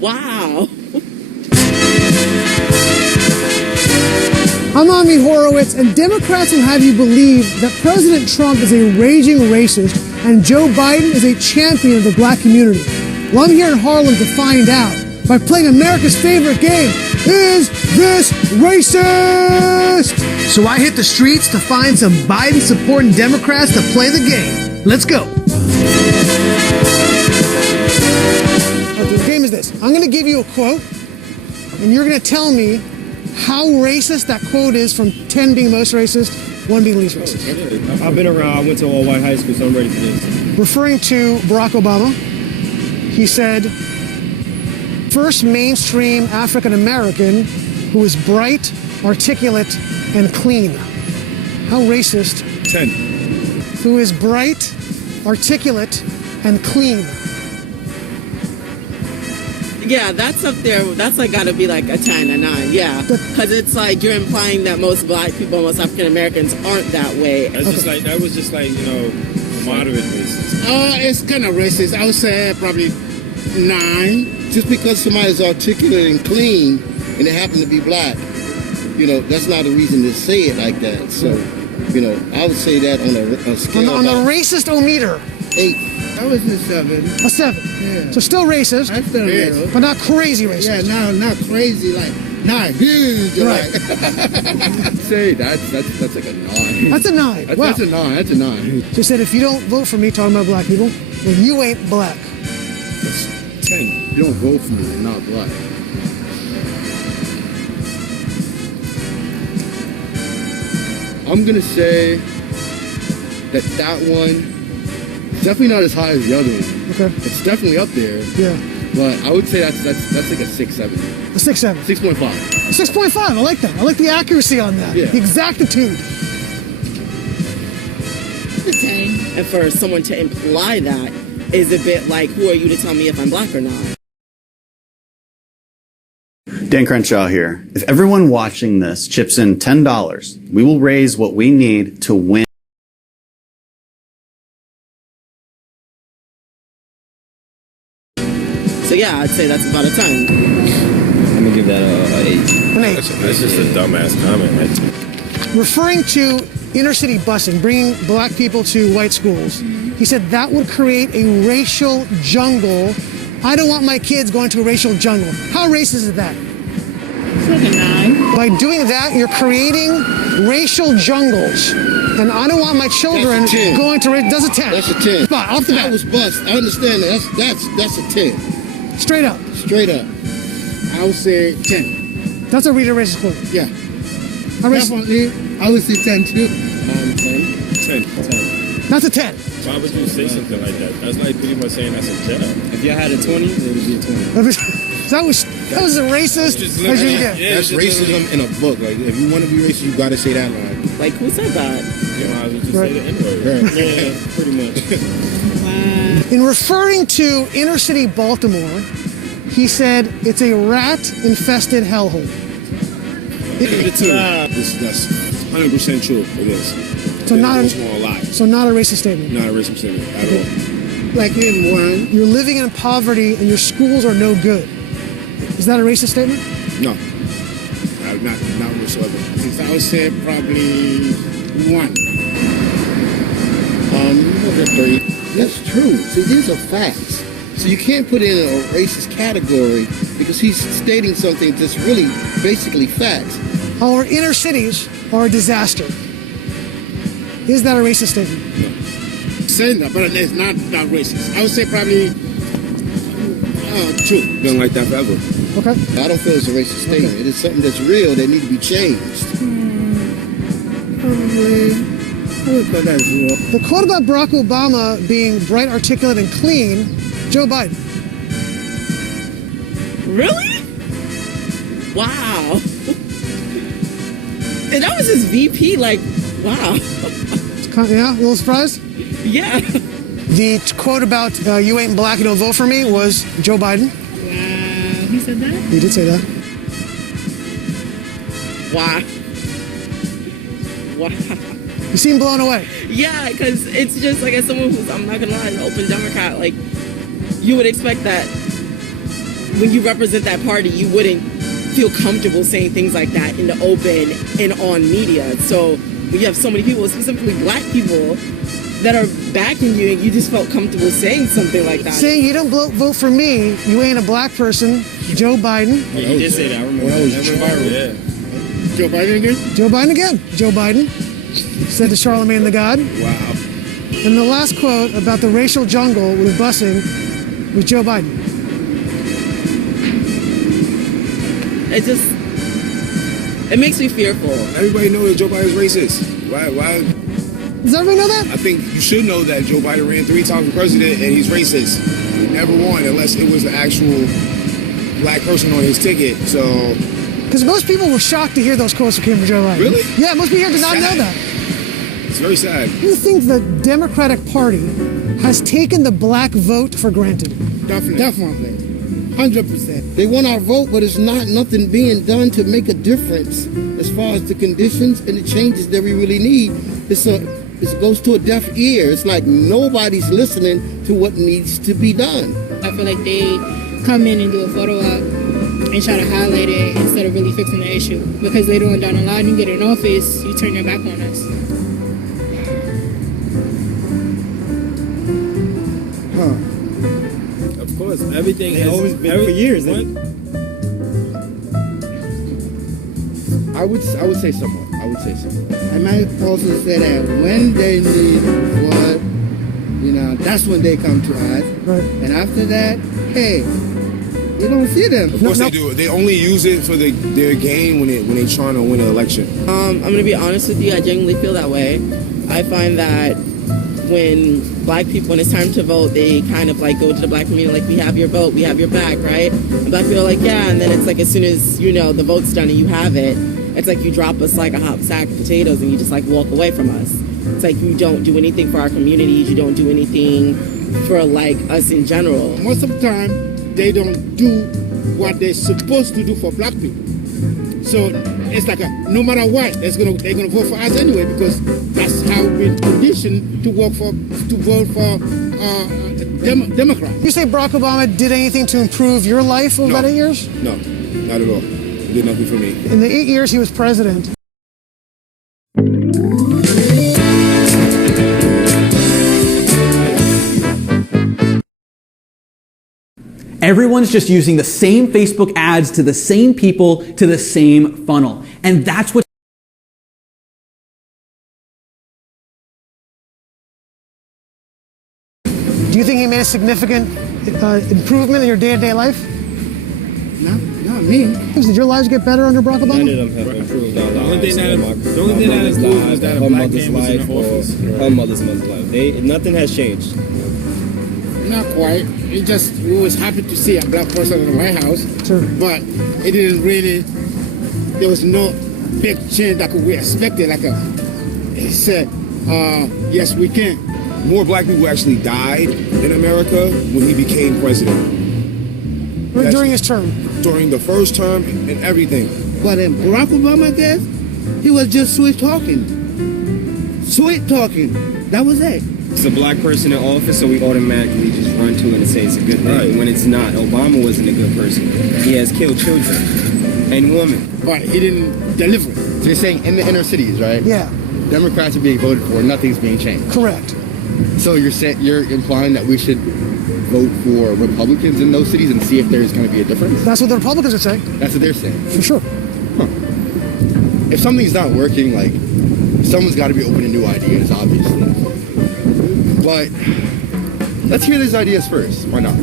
Wow. I'm Ami Horowitz, and Democrats will have you believe that President Trump is a raging racist and Joe Biden is a champion of the black community. Well, I'm here in Harlem to find out by playing America's favorite game, Is This Racist? So I hit the streets to find some Biden-supporting Democrats to play the game. Let's go. Okay, the game is this. I'm going to give you a quote, and you're going to tell me how racist that quote is, from 10 being most racist, 1 being least racist. I've been around. I went to all-white high school, so I'm ready for this. Referring to Barack Obama, he said, first mainstream African-American who is bright, articulate, and clean. How racist? 10. Who is bright, articulate, and clean. Yeah, that's up there. That's like got to be like a 10, a 9. Yeah, because it's like you're implying that most black people, most African Americans aren't that way. That's just like, that was just like, you know, moderate racist. It's kind of racist. I would say probably 9. Just because somebody's articulate and clean and they happen to be black, you know, that's not a reason to say it like that. So, you know, I would say that on a scale on the racist-o-meter. 8. I was a 7. A 7. Yeah. So still racist, I still little. but not crazy racist. Yeah, not crazy, like not huge. Right. Like. Say that's like a 9. That's a 9. That's, Wow. that's a 9. That's a 9. She said, if you don't vote for me, talking about black people, then you ain't black. That's 10. You don't vote for me, you're not black. I'm gonna say that one is definitely not as high as the other one. Okay. It's definitely up there. Yeah. But I would say that's like a 6-7. A 6-7. 6.5. 6.5. I like that. I like the accuracy on that. Yeah. The exactitude. And for someone to imply that is a bit like, who are you to tell me if I'm black or not? Dan Crenshaw here. If everyone watching this chips in $10, we will raise what we need to win. So yeah, I'd say that's about a 10. Let me give that a 8. An 8. That's just a dumbass comment, right? Referring to inner city busing, bringing black people to white schools, he said that would create a racial jungle. I don't want my kids going to a racial jungle. How racist is that? It's like a 9. By doing that, you're creating racial jungles. And I don't want my children going to race. That's a 10. That's a 10. Spot, off the bat. That was bust. I understand that. That's a 10. Straight up. Straight up. I would say 10. That's a reader racist quote. Yeah. Definitely, I would say 10 too. 10. That's a 10. Why would you say something like that? That's like pretty much saying that's a ghetto. If you had a 20, it would be a 20. that was as racist as you get. Yeah, That's racism in a book. Like, if you want to be racist, you got to say that line. Like, who said that? You might as well just Right. say the N-word. Right. Yeah, pretty much. In referring to inner city Baltimore, he said it's a rat-infested hellhole. That's 100% true. It is. So not a lie. So not a racist statement. Not a racist statement at all. Like in 1. You're living in poverty and your schools are no good. Is that a racist statement? No. Not whatsoever. I would say probably 1. Okay, 3. That's true. See, these are facts. So you can't put it in a racist category because he's stating something that's really basically facts. Our inner cities are a disaster. Is that a racist statement? Saying that, but it's not racist. I would say probably 2. Been like that forever. Okay. I don't feel it's a racist statement. It is something that's real that needs to be changed. Probably, I would put that 0. The quote about Barack Obama being bright, articulate, and clean, Joe Biden. Really? Wow. And that was his VP, like, wow. Yeah, a little surprised? Yeah. The quote about you ain't black, you don't vote for me was Joe Biden. Wow. He said that? He did say that. Wow. Wow. You seem blown away. Yeah, because it's just like, as someone who's, I'm not gonna lie, an open Democrat, like, you would expect that when you represent that party, you wouldn't feel comfortable saying things like that in the open and on media. So when you have so many people, specifically black people, that are backing you, and you just felt comfortable saying something like that. Saying you don't vote for me, you ain't a black person. Joe Biden. Yeah, he did say that. I remember. That was viral. Yeah. Joe Biden again? Joe Biden again. Joe Biden said to Charlemagne the God. Wow. And the last quote about the racial jungle with busing was Joe Biden. It makes me fearful. Everybody knows that Joe Biden's racist. Why? Does everybody know that? I think you should know that Joe Biden ran 3 times for president and he's racist. He never won unless it was the actual black person on his ticket. So. Because most people were shocked to hear those quotes that came from Joe Biden. Really? Yeah, most people here did not know that. It's very sad. Do you think the Democratic Party has taken the black vote for granted? Definitely. 100%. They want our vote, but it's nothing being done to make a difference as far as the conditions and the changes that we really need. It goes to a deaf ear. It's like nobody's listening to what needs to be done. I feel like they come in and do a photo op and try to highlight it instead of really fixing the issue. Because later on down the line, you get in office, you turn your back on us. Of course, everything has always been for years. I would say somewhat. I might also say that when they need what, that's when they come to us. Right. And after that, hey, you don't see them. Of course they do. They only use it for their game when they trying to win an election. I'm going to be honest with you, I genuinely feel that way. I find that when black people, when it's time to vote, they kind of like go to the black community like, we have your vote, we have your back, right? And black people are like, yeah, and then it's like as soon as, the vote's done and you have it, it's like you drop us like a hot sack of potatoes and you just like walk away from us. It's like you don't do anything for our communities, you don't do anything for like us in general. Most of the time, they don't do what they're supposed to do for black people. So it's like no matter what, they're gonna vote for us anyway because that's how we've been conditioned to vote for Democrats. You say Barack Obama did anything to improve your life over about 8 years? No, not at all. He did nothing for me. In the 8 years he was president. Everyone's just using the same Facebook ads to the same people to the same funnel. And that's what. Do you think he made a significant improvement in your day-to-day life? Not me. Did your lives get better under Barack Obama? None of them have improved our lives. The only thing that improved is that a her black mother's man was in life the or office. her mother's life. Nothing has changed. Not quite. We was happy to see a black person in the White House, Sure. but it didn't really. There was no big change that we expected. He said, "Yes, we can." More black people actually died in America when he became president. During his term? During the first term and everything. But in Barack Obama case, he was just sweet talking. Sweet talking. That was it. It's a black person in office, so we automatically just run to it and say it's a good thing. Right. When it's not. Obama wasn't a good person. He has killed children and women. But he didn't deliver. So you're saying in the inner cities, right? Yeah, Democrats are being voted for, nothing's being changed. correct. So you're implying that we should vote for Republicans in those cities and see if there's going to be a difference? That's what the Republicans are saying. That's what they're saying. For sure. If something's not working, like, someone's got to be open to new ideas, obviously. But let's hear these ideas first. Why not?